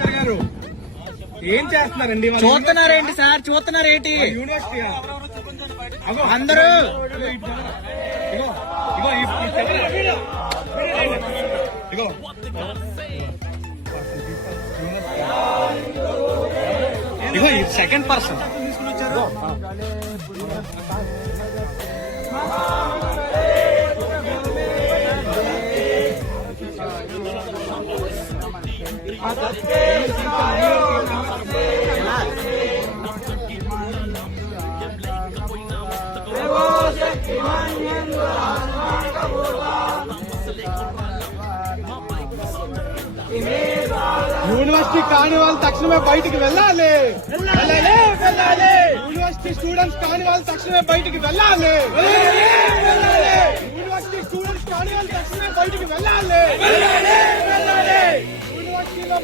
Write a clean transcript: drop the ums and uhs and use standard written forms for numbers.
గారు ఏం చేస్తున్నారండి? చూస్తున్నారేంటి సార్? చూస్తున్నారేంటి? యూనివర్సిటీ అందరూ ఇగో ఇగో ఈ సెకండ్ పర్సన్ యూనివర్సిటీ కాని వాళ్ళు తక్షణమే బయటికి వెళ్ళాలి. యూనివర్సిటీ స్టూడెంట్స్ కాని వాళ్ళు తక్షణమే బయటికి వెళ్ళాలి. యూనివర్సిటీ స్టూడెంట్స్ కాని వాళ్ళు తక్షణమే బయటికి వెళ్ళాలి. యూనివర్సిటీలో